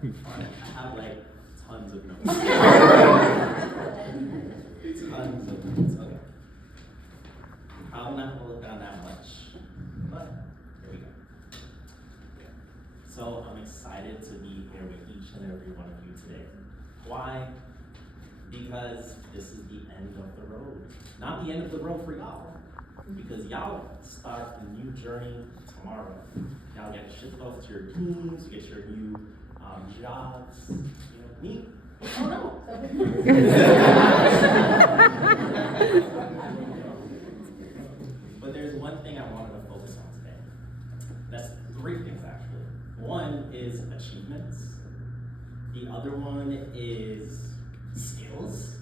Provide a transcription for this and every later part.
I have like tons of notes. Tons of notes. Okay. Probably not gonna look down that much, but here we go. So I'm excited to be here with each and every one of you today. Why? Because this is the end of the road. Not the end of the road for y'all, because y'all start a new journey tomorrow. Y'all get shipped off to your teams, you get your new jobs. Me? Oh no. But there's one thing I wanted to focus on today. That's three things actually. One is achievements. The other one is skills.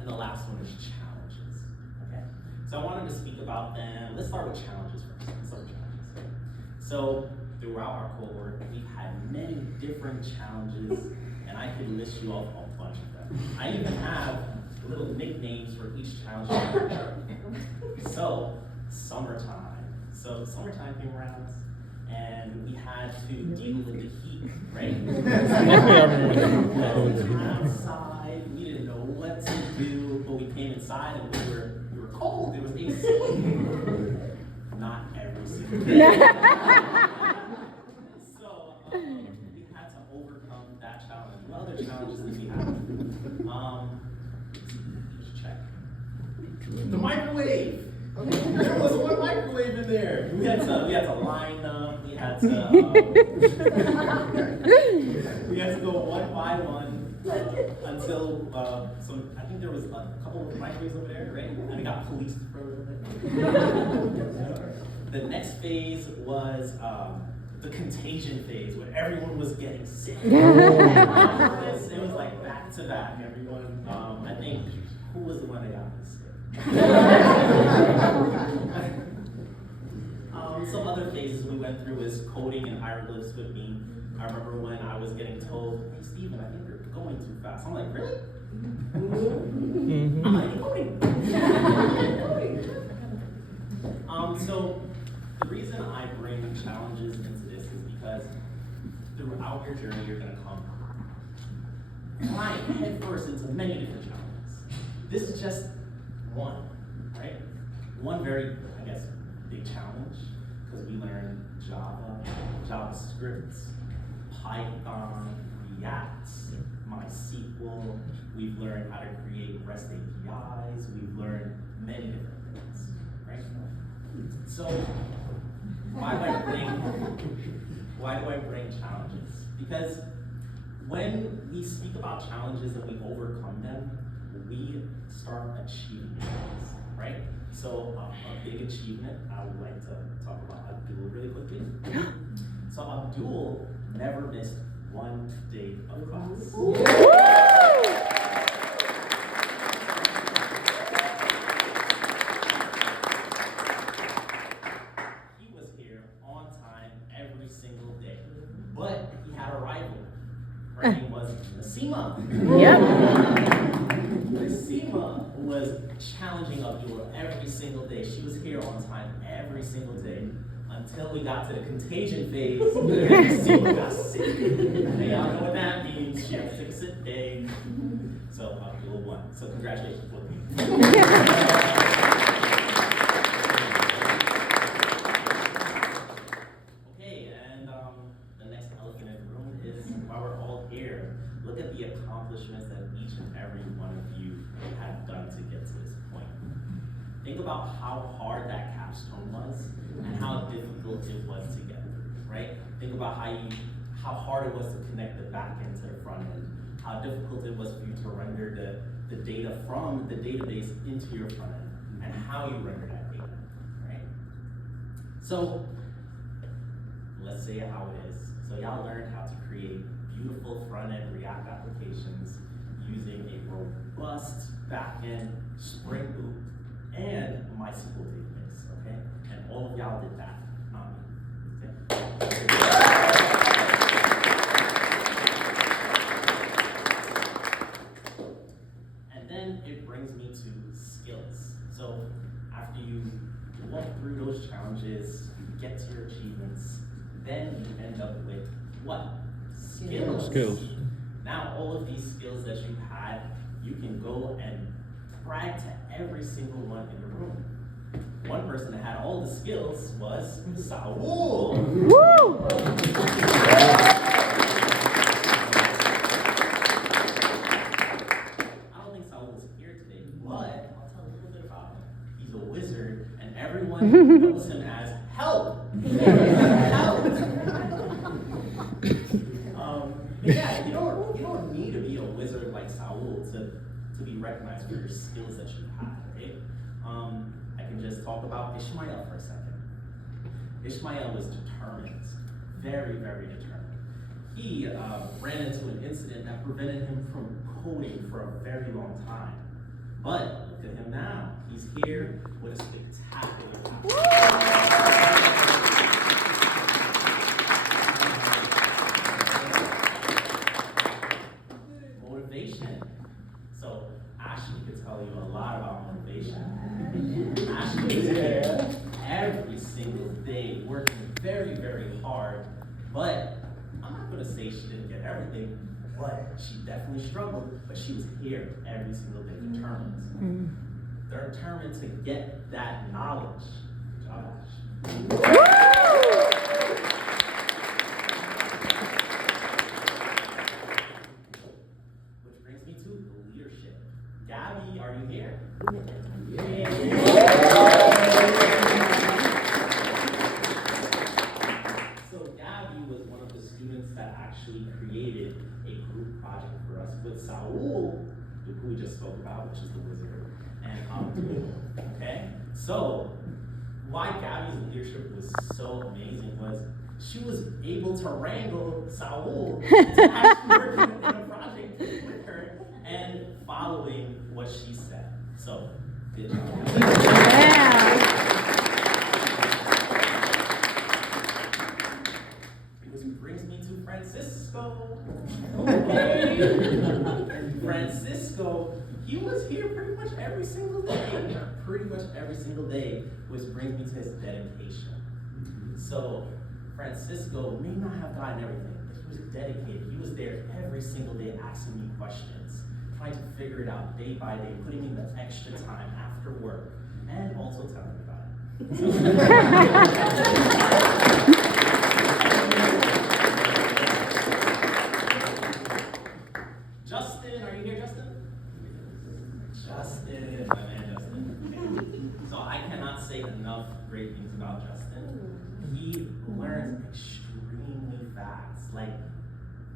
And the last one is challenges. Okay? So I wanted to speak about them. Let's start with challenges first. Let's start with challenges. So throughout our cohort, we've had many different challenges, and I could list you off a bunch of them. I even have little nicknames for each challenge. So summertime. So summertime came around, and we had to deal with the heat, right? Outside, we didn't know what to do, but we came inside and we were cold. There was AC. Not every single day. So we had to overcome that challenge. What other challenges did we have? Let's check. The microwave. There was one microwave in there. We had to line them. We had to go one by one until I think there was a couple of microwaves over there, right? And we got policed for a little bit. The next phase was the contagion phase, where everyone was getting sick. It was like back to back. Everyone, I think, who was the one that got sick? Some other phases we went through is coding and hieroglyphs with me. I remember when I was getting told, "Hey Steven, I think you're going too fast." I'm like, really? I'm not even coding. So the reason I bring challenges into this is because throughout your journey you're gonna come flying headfirst into many different challenges. This is just one, right? One very, I guess, big challenge, because we learned Java, JavaScript, Python, React, MySQL. We've learned how to create REST APIs. We've learned many different things, right? So why do I bring challenges? Because when we speak about challenges and we overcome them, we start achieving things, right? So a big achievement I would like to talk about Abdul really quickly. So Abdul never missed one day of class. He was here on time every single day, but he had a rival. Her name was Nasima. Nasima was challenging Abdul every single day. She was here on time every single day until we got to the contagion phase and Nasima got sick. And y'all know what that means. She had to take a sick day. So Abdul won. So congratulations with me. Look at the accomplishments that each and every one of you have done to get to this point. Think about how hard that capstone was and how difficult it was to get through, right? Think about how hard it was to connect the back end to the front end, how difficult it was for you to render the data from the database into your front end, and how you render that data, right? So let's say how it is. So y'all learned how to create beautiful front-end React applications using a robust back-end Spring Boot and MySQL database, okay? And all of y'all did that, not me, okay? And then it brings me to skills. So after you walk through those challenges, you get to your achievements, then you end up with what? skills. Now all of these skills that you had, you can go and brag to every single one in the room. One person that had all the skills was Saul. Woo! Everyone knows him as help. Help. Yeah, you don't need to be a wizard like Saul to be recognized for your skills that you have, right? I can just talk about Ishmael for a second. Ishmael was determined, very, very determined. He ran into an incident that prevented him from coding for a very long time. But look at him now. He's here with a spectacular motivation. So Ashley could tell you a lot about motivation. Ashley is here every single day working very, very hard. But I'm not going to say she didn't get everything. But she definitely struggled, but she was here every single day, determined. They're determined to get that knowledge. Which brings me to leadership. Gabby, are you here? So Gabby was one of the students that actually created a group project for us with Saul, who we just spoke about, which is the wizard, and okay? So, why Gabby's leadership was so amazing was she was able to wrangle Saul to actually work in a project with her and following what she said. So, good job. Which brings me to Francisco. Francisco, he was here pretty much every single day. Which brings me to his dedication. So, Francisco may not have gotten everything, but he was dedicated. He was there every single day asking me questions, trying to figure it out day by day, putting in the extra time after work, and also telling me about it. Justin, are you here, Justin? Justin, my man Justin. So I cannot say enough great things about Justin. He learns extremely fast. Like,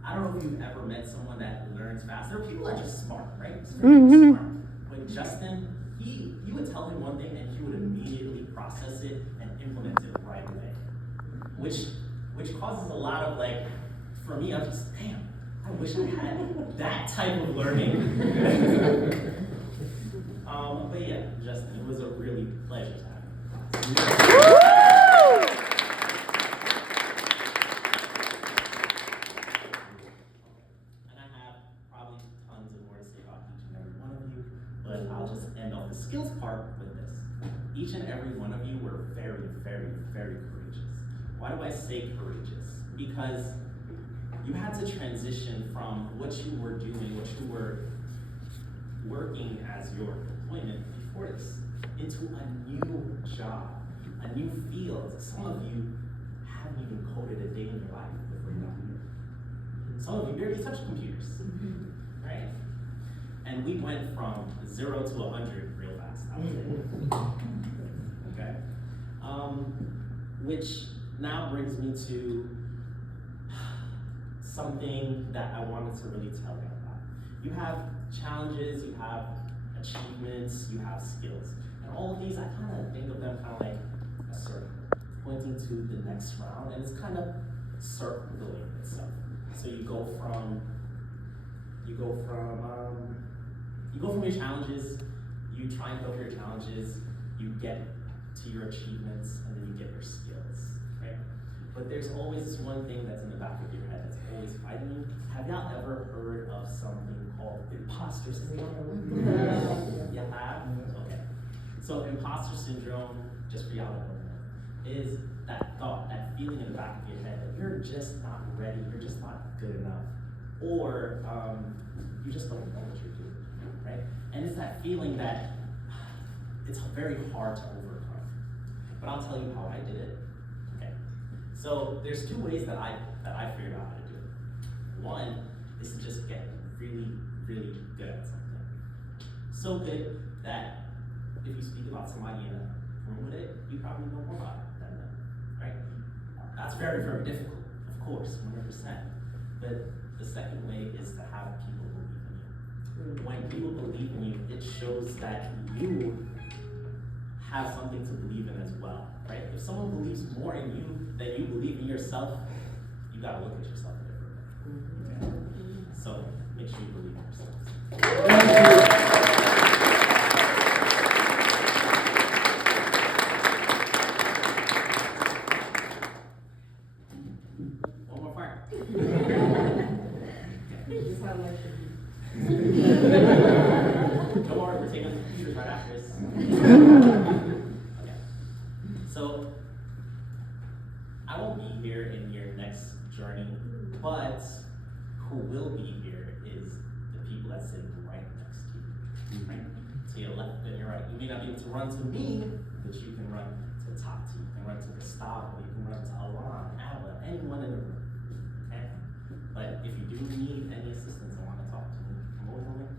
I don't know if you've ever met someone that learns fast. There are people that are just smart, right? Just very smart. But Justin, you would tell him one thing and he would immediately process it and implement it right away. Which causes a lot of, like, for me, I'm just, damn, I wish I had that type of learning. But yeah, Justin, it was a really pleasure to have you. And I have probably tons of more to say about each and every one of you, but I'll just end off the skills part with this. Each and every one of you were very, very, very courageous. Why do I say courageous? Because you had to transition from what you were doing, what you were working as your employment before this, into a new job, a new field. Some of you haven't even coded a day in your life before you got here. Some of you barely touch computers, right? And we went from 0 to 100 real fast, I would say. Okay? Which now brings me to something that I wanted to really tell you about. You have challenges, you have achievements, you have skills. And all of these, I kind of think of them kind of like a circle, pointing to the next round, and it's kind of circling itself. So you go from your challenges, you try and go for your challenges, you get to your achievements, and then you get your skills, right? But there's always this one thing that's in the back of your head that's always fighting you. Have y'all ever heard of something called imposter syndrome? You have? Okay. So imposter syndrome, just for y'all that don't know, is that thought, that feeling in the back of your head that you're just not ready, you're just not good enough. or you just don't know what you're doing, right? And it's that feeling that it's very hard to overcome. But I'll tell you how I did it. Okay. So there's two ways that I figured out how to do it. One is to just get really, really good at something. So good that if you speak about somebody in a room with it, you probably know more about it than them, right? That's very, very difficult, of course, 100%. But the second way is to have people believe in you. When people believe in you, it shows that you have something to believe in as well, right? If someone believes more in you than you believe in yourself, you gotta look at yourself differently. Okay? So make sure you believe in yourselves. One more part. Don't worry, we're taking pictures right after this. Okay. So, I won't be here in your next journey, but who will be here is the people that sit right next to you. Right? To your left and your right. You may not be able to run to me, but you can run to Tati, you can run to Gustavo, you can run to Alon, Ala, anyone in the room. Okay? But if you do need any assistance and want to talk to me, I'm always on LinkedIn.